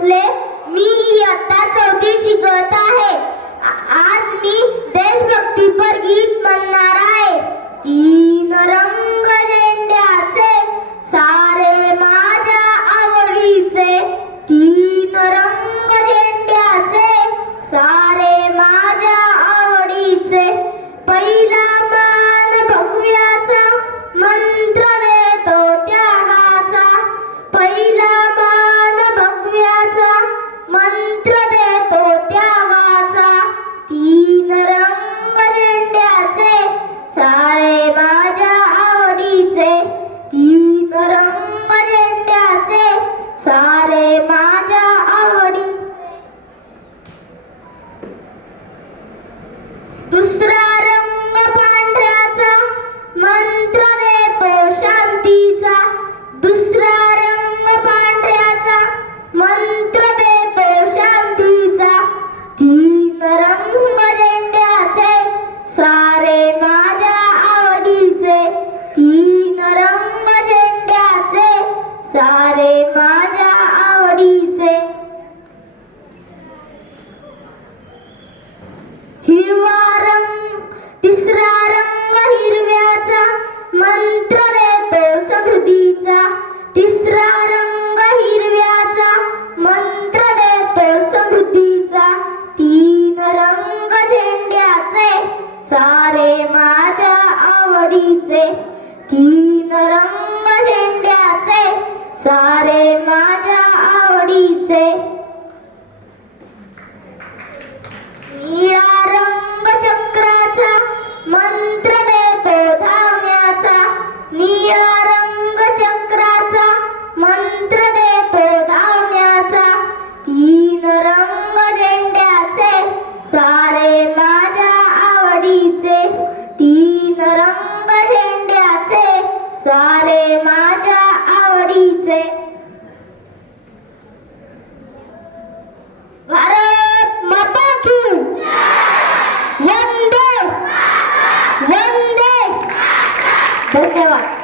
भोसले मी इयत्ता चौथी शिकत आहे. सारे माझ्या आवडीचे. हिरवा रंग तिसरा रंग हिरव्याचा मंत्र देतो समृद्धीचा तिसरा रंग हिरव्याचा मंत्र देतो समृद्धीचा तीन रंग झेंड्याचे सारे माझ्या आवडीचे. तीन സാരേ धन्यवाद.